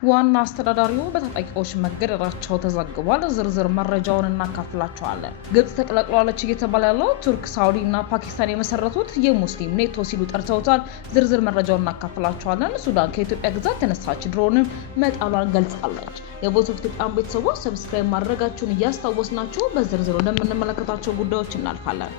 ዋና አስተዳዳሪው በተጠቂዎች መገደላቸው ተዘግቧል። ዝርዝር መረጃውን እናካፍላቸዋለን። ግብጽ ተቀላቅላለች እየተባለ ያለው ቱርክ፣ ሳውዲ እና ፓኪስታን የመሰረቱት የሙስሊም ኔቶ ሲሉ ጠርተውታል። ዝርዝር መረጃውን እናካፍላቸዋለን። ሱዳን ከኢትዮጵያ ግዛት ተነሳች ድሮንን መጣሏን ገልጻለች። የቮይስ ኦፍ ኢትዮጵያ ቤተሰቦች ሰብስክራይብ ማድረጋችሁን እያስታወስናችሁ በዝርዝር ወደምንመለከታቸው ጉዳዮች እናልፋለን።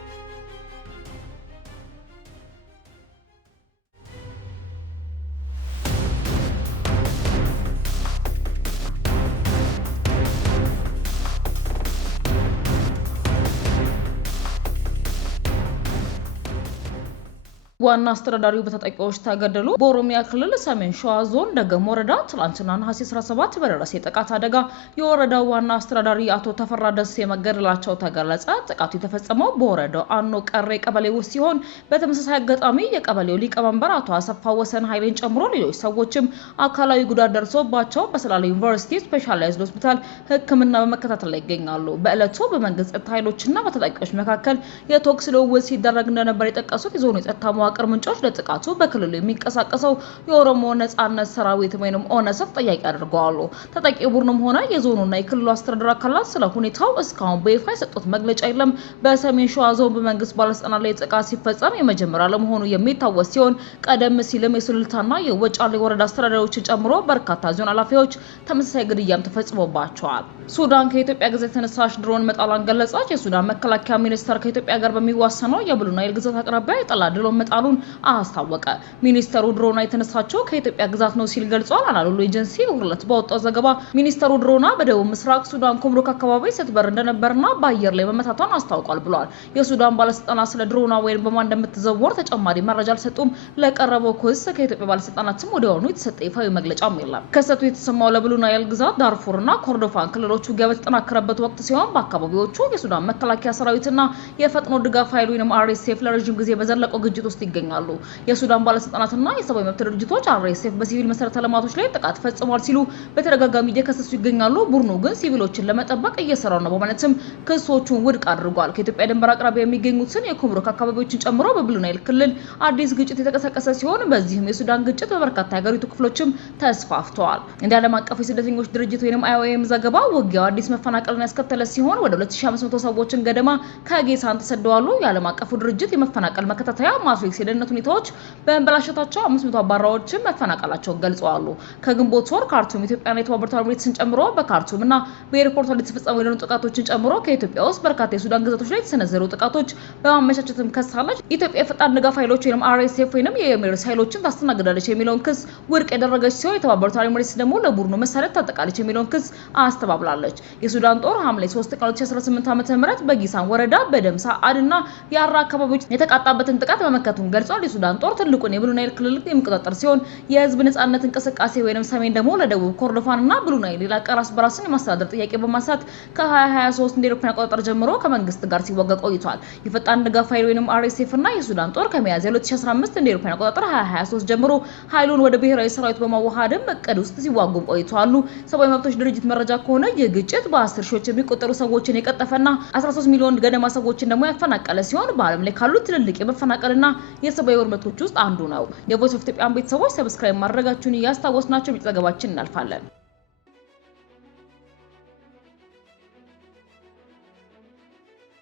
ዋና አስተዳዳሪው በተጠቂዎች ተገደሉ። በኦሮሚያ ክልል ሰሜን ሸዋ ዞን ደገም ወረዳ ትላንትና ነሐሴ 17 በደረሰ የጥቃት አደጋ የወረዳው ዋና አስተዳዳሪ አቶ ተፈራ ደሴ መገደላቸው ተገለጸ። ጥቃቱ የተፈጸመው በወረዳው አኖ ቀሬ ቀበሌ ውስጥ ሲሆን በተመሳሳይ አጋጣሚ የቀበሌው ሊቀመንበር አቶ አሰፋ ወሰን ኃይሌን ጨምሮ ሌሎች ሰዎችም አካላዊ ጉዳት ደርሶባቸው በሰላሌ ዩኒቨርሲቲ ስፔሻላይዝድ ሆስፒታል ሕክምና በመከታተል ላይ ይገኛሉ። በዕለቱ በመንግስት ጸጥታ ኃይሎችና በተጠቂዎች መካከል የተኩስ ልውውጥ ሲደረግ እንደነበር የጠቀሱት የዞኑ የጸጥታ መዋቅር ምንጮች ለጥቃቱ በክልሉ የሚንቀሳቀሰው የኦሮሞ ነጻነት ሰራዊት ወይንም ኦነሰፍ ጥያቄ አድርገዋል። ተጠቂ ቡድንም ሆነ የዞኑና የክልሉ አስተዳደር አካላት ስለ ሁኔታው እስካሁን በይፋ የሰጡት መግለጫ የለም። በሰሜን ሸዋ ዞን በመንግስት ባለስልጣናት ላይ ጥቃት ሲፈጸም የመጀመሪያ ለመሆኑ የሚታወስ ሲሆን ቀደም ሲልም የሱሉልታና የወጫሌ ወረዳ አስተዳዳሪዎችን ጨምሮ በርካታ ዞን ኃላፊዎች ተመሳሳይ ግድያም ተፈጽሞባቸዋል። ሱዳን ከኢትዮጵያ ግዛት የተነሳች ድሮን መጣሏን ገለጸች። የሱዳን መከላከያ ሚኒስቴር ከኢትዮጵያ ጋር በሚዋሰነው የብሉ ናይል ግዛት አቅራቢያ የጠላት ድሮን መጣሉን አስታወቀ። ሚኒስተሩ ድሮና የተነሳቸው ከኢትዮጵያ ግዛት ነው ሲል ገልጿል። አናዶሉ ኤጀንሲ ሁለት ባወጣው ዘገባ ሚኒስተሩ ድሮና በደቡብ ምስራቅ ሱዳን ኩምሩክ አካባቢ ስትበር እንደነበርና በአየር ላይ መመታቷን አስታውቋል ብሏል። የሱዳን ባለስልጣናት ስለ ድሮና ወይም በማን እንደምትዘወር ተጨማሪ መረጃ አልሰጡም። ለቀረበው ክስ ከኢትዮጵያ ባለስልጣናትም ወዲያውኑ የተሰጠ ይፋዊ መግለጫም የለም። ክስተቱ የተሰማው ለብሉ ናይል ግዛት ዳርፉርና ኮርዶፋን ክልሎች ውጊያ በተጠናከረበት ወቅት ሲሆን በአካባቢዎቹ የሱዳን መከላከያ ሰራዊትና የፈጥኖ ድጋፍ ኃይል ወይም አርኤስኤፍ ለረጅም ጊዜ በዘለቀው ግጭት ውስጥ ይገኛሉ። የሱዳን ባለስልጣናትና የሰብአዊ መብት ድርጅቶች አርኤስኤፍ በሲቪል መሰረተ ልማቶች ላይ ጥቃት ፈጽሟል ሲሉ በተደጋጋሚ እየከሰሱ ይገኛሉ። ቡድኑ ግን ሲቪሎችን ለመጠበቅ እየሰራ ነው በማለትም ክሶቹን ውድቅ አድርጓል። ከኢትዮጵያ ድንበር አቅራቢያ የሚገኙትን የኩምሩክ አካባቢዎችን ጨምሮ በብሉ ናይል ክልል አዲስ ግጭት የተቀሰቀሰ ሲሆን በዚህም የሱዳን ግጭት በበርካታ የሀገሪቱ ክፍሎችም ተስፋፍተዋል። እንደ ዓለም አቀፉ የስደተኞች ድርጅት ወይም አይኦኤም ዘገባ ውጊያው አዲስ መፈናቀልን ያስከተለ ሲሆን ወደ 2500 ሰዎችን ገደማ ከጌሳን ተሰደዋል። የዓለም አቀፉ ድርጅት የመፈናቀል መከታተያ ማትሪክስ የደህንነት ሁኔታዎች በእንበላሸታቸው 500 አባራዎችን መፈናቀላቸውን ገልጸዋል። ከግንቦት ወር ካርቱም ኢትዮጵያና የተባበሩት አረብ ኤሚሬትስን ጨምሮ በካርቱምና በኤርፖርት ላይ የተፈጸሙ የደኑ ጥቃቶችን ጨምሮ ከኢትዮጵያ ውስጥ በርካታ የሱዳን ግዛቶች ላይ የተሰነዘሩ ጥቃቶች በማመቻቸትም ከሳለች። ኢትዮጵያ የፈጣን ድጋፍ ኃይሎች ወይም አርኤስኤፍ ወይም የኤሚሬትስ ኃይሎችን ታስተናግዳለች የሚለውን ክስ ውድቅ ያደረገች ሲሆን የተባበሩት አረብ ኤሚሬትስ ደግሞ ለቡድኑ መሳሪያ ታጠቃለች የሚለውን ክስ አስተባብላለች። የሱዳን ጦር ሐምሌ 3 ቀን 2018 ዓ.ም በጊሳን ወረዳ በደምሳ አድና የአራ አካባቢዎች የተቃጣበትን ጥቃት በመከቱን ገልጿል። የሱዳን ጦር ትልቁን የብሉ ናይል ክልል የሚቆጣጠር ሲሆን የህዝብ ነጻነት እንቅስቃሴ ወይንም ሰሜን ደግሞ ለደቡብ ኮርዶፋንና ብሉ ናይል ራስ በራስን የማስተዳደር ጥያቄ በማንሳት ከ2023 እንደ አውሮፓውያን አቆጣጠር ጀምሮ ከመንግስት ጋር ሲዋጋ ቆይቷል። የፈጣን ድጋፍ ኃይል ወይንም አርኤስኤፍ እና የሱዳን ጦር ከሚያዝያ 2015 እንደ አውሮፓውያን አቆጣጠር 2023 ጀምሮ ኃይሉን ወደ ብሔራዊ ሰራዊት በማዋሃድም እቅድ ውስጥ ሲዋጉ ቆይቷል። ሰብአዊ መብቶች ድርጅት መረጃ ከሆነ የግጭት በ10 ሺዎች የሚቆጠሩ ሰዎችን የቀጠፈና 13 ሚሊዮን ገደማ ሰዎችን ደግሞ ያፈናቀለ ሲሆን በዓለም ላይ ካሉ ትልልቅ የመፈናቀልና የሰብአዊ ውድመቶች ውስጥ አንዱ ነው። የቮይስ ኦፍ ኢትዮጵያ ቤተሰቦች ሰብስክራይብ ማድረጋችሁን እያስታወስናችሁ ዘገባችን እናልፋለን።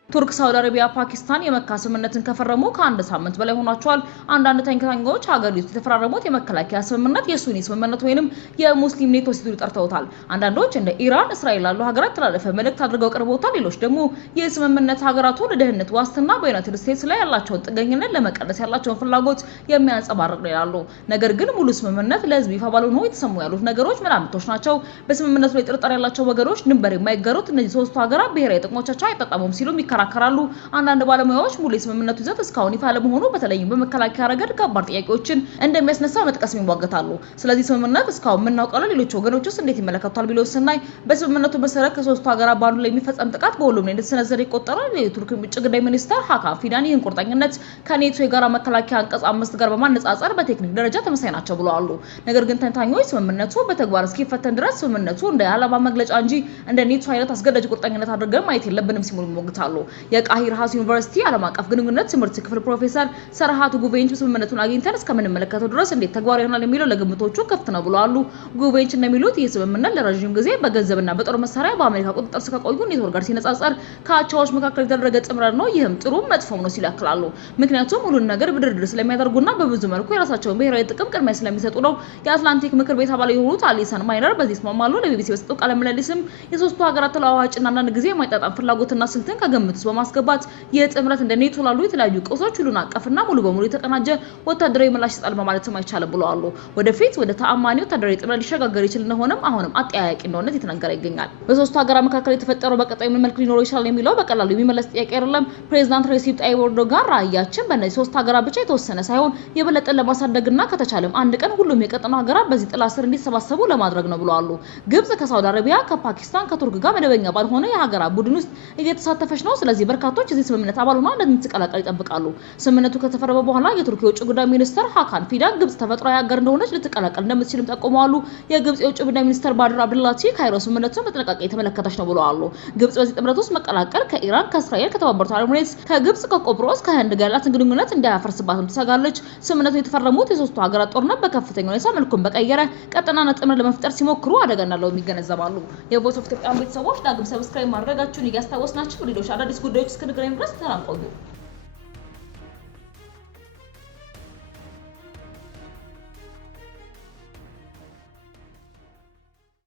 ቱርክ፣ ሳውዲ አረቢያ፣ ፓኪስታን የመካ ስምምነትን ከፈረሙ ከአንድ ሳምንት በላይ ሆኗቸዋል። አንዳንድ ተንታኞች ሀገሪቱ የተፈራረሙት የመከላከያ ስምምነት የሱኒ ስምምነት ወይንም የሙስሊም ኔቶ ሲሉ ጠርተውታል። አንዳንዶች እንደ ኢራን፣ እስራኤል ያሉ ሀገራት ተላለፈ መልእክት አድርገው ቀርበውታል። ሌሎች ደግሞ የስምምነት ሀገራቱ ለደህንነት ዋስትና በዩናይትድ ስቴትስ ላይ ያላቸውን ጥገኝነት ለመቀነስ ያላቸውን ፍላጎት የሚያንጸባርቅ ነው ይላሉ። ነገር ግን ሙሉ ስምምነት ለህዝብ ይፋ ባልሆኑ የተሰሙ ያሉት ነገሮች ምናምንቶች ናቸው። በስምምነቱ ላይ ጥርጣሬ ያላቸው ወገኖች ድንበር የማይገሩት እነዚህ ሶስቱ ሀገራት ብሔራዊ ጥቅሞቻቸው አይጣጣሙም ሲሉ ይከራከራሉ። አንዳንድ ባለሙያዎች ሙሉ የስምምነቱ ይዘት እስካሁን ይፋ ለመሆኑ በተለይም በመከላከያ ረገድ ከባድ ጥያቄዎችን እንደሚያስነሳ መጥቀስም ይዋገታሉ። ስለዚህ ስምምነት እስካሁን የምናውቀው ሌሎች ወገኖች ውስጥ እንዴት ይመለከቷል ቢለው ስናይ በስምምነቱ መሰረት ከሶስቱ ሀገራት ባንዱ ላይ የሚፈጸም ጥቃት በሁሉም ላይ እንደተሰነዘረ ይቆጠራል። የቱርክ ውጭ ጉዳይ ሚኒስትር ሃካን ፊዳን ይህን ቁርጠኝነት ከኔቶ የጋራ መከላከያ አንቀጽ 5 ጋር በማነጻጸር በቴክኒክ ደረጃ ተመሳሳይ ናቸው ብለዋል። ነገር ግን ተንታኞች ስምምነቱ በተግባር እስኪፈተን ድረስ ስምምነቱ እንደ ዓላማ መግለጫ እንጂ እንደ ኔቶ አይነት አስገዳጅ ቁርጠኝነት አድርገን ማየት የለብንም ሲሉ ይሞግታሉ። የቃሂር ሀስ ዩኒቨርሲቲ ዓለም አቀፍ ግንኙነት ትምህርት ክፍል ፕሮፌሰር ሰርሃቱ ጉቬንች ስምምነቱን አግኝተን እስከምንመለከተው ድረስ እንዴት ተግባራዊ ይሆናል የሚለው ለግምቶቹ ክፍት ነው ብለዋል። ጉቬንች እንደሚሉት ይህ ስምምነት ለረጅም ጊዜ በገንዘብና በጦር መሳሪያ በአሜሪካ ቁጥጥር ስር ከቆዩ ኔትወርክ ጋር ሲነጻጸር ከአቻዎች መካከል የተደረገ ጥምረት ነው። ይህም ጥሩ መጥፎም ነው ሲሉ ያክላሉ። ምክንያቱም ሁሉን ነገር በድርድር ስለሚያደርጉና በብዙ መልኩ የራሳቸውን ብሔራዊ ጥቅም ቅድሚያ ስለሚሰጡ ነው። የአትላንቲክ ምክር ቤት አባል የሆኑት አሊሰን ማይነር በዚህ ይስማማሉ። ለቢቢሲ በሰጡት ቃለ ምልልስም የሶስቱ ሀገራት ተለዋዋጭና አንዳንድ ጊዜ የማይጣጣም ፍላጎትና ስልትን ከግምት ውስጥ በማስገባት የጥምረት እንደ ኔቶ ላሉ የተለያዩ ቀውሶች ሁሉን አቀፍና ሙሉ በሙሉ የተቀናጀ ወታደራዊ ምላሽ ይሰጣል በማለትም አይቻልም ብለዋል። ወደፊት ወደ ተአማኒ ወታደራዊ ጥምረት ሊሸጋገር ይችል እንደሆነም አሁንም አጠያያቂ እንደሆነ የተነገረ ይገኛል። በሶስቱ ሀገራት መካከል የተፈጠረው በቀጣይ ምን መልክ ሊኖረው ይችላል የሚለው በቀላሉ የሚመለስ ጥያቄ አይደለም። ፕሬዝዳንት ሬሲፕ ጣይብ ኤርዶጋን ራዕያችን በእነዚህ ሶስት ሀገራት ብቻ የተወሰነ ሳይሆን የበለጠ ለማሳደግና ከተቻለም አንድ ቀን ሁሉም የቀጠናው ሀገራት በዚህ ጥላ ስር እንዲሰባሰቡ ለማድረግ ነው ብለዋል። ግብጽ ከሳውዲ አረቢያ፣ ከፓኪስታን፣ ከቱርክ ጋር መደበኛ ባልሆነ የሀገራት ቡድን ውስጥ እየተሳተፈች ነው። ስለዚህ በርካቶች እዚህ ስምምነት አባል ሆና እንደምትቀላቀል ይጠብቃሉ። ስምምነቱ ከተፈረመ በኋላ የቱርክ የውጭ ጉዳይ ሚኒስትር ሀካን ፊዳን ግብጽ ተፈጥሯዊ ሀገር እንደሆነች ልትቀላቀል እንደምትችልም ጠቁመዋል። የግብጽ የውጭ ጉዳይ ሚኒስትር ባድር አብዱላቲ ካይሮ ስምምነቱን በጥንቃቄ የተመለከተች ነው ብለዋል። ግብጽ በዚህ ጥምረት ውስጥ መቀላቀል ከኢራን፣ ከእስራኤል፣ ከተባበሩት አረብ ኤሚሬትስ፣ ከግብጽ፣ ከቆጵሮስ፣ ከህንድ ጋር ያላትን ግንኙነት እንዳያፈርስባትም ትሰጋለች። ስምምነቱን የተፈረሙት የሶስቱ ሀገራት ጦርነት በከፍተኛ ሁኔታ መልኩን በቀየረ ቀጠናና ጥምረት ለመፍጠር ሲሞክሩ አደጋ እንዳለው ይገነዘባሉ። የቮይስ ኦፍ ኢትዮጵያ ቤተሰቦች ዳግም ሰብስክራይብ ማድረጋችሁን እያስታወስናችሁ ሌሎች አዳዲስ ጉዳዮች እስክንገናኝ ድረስ ሰላም ቆዩ።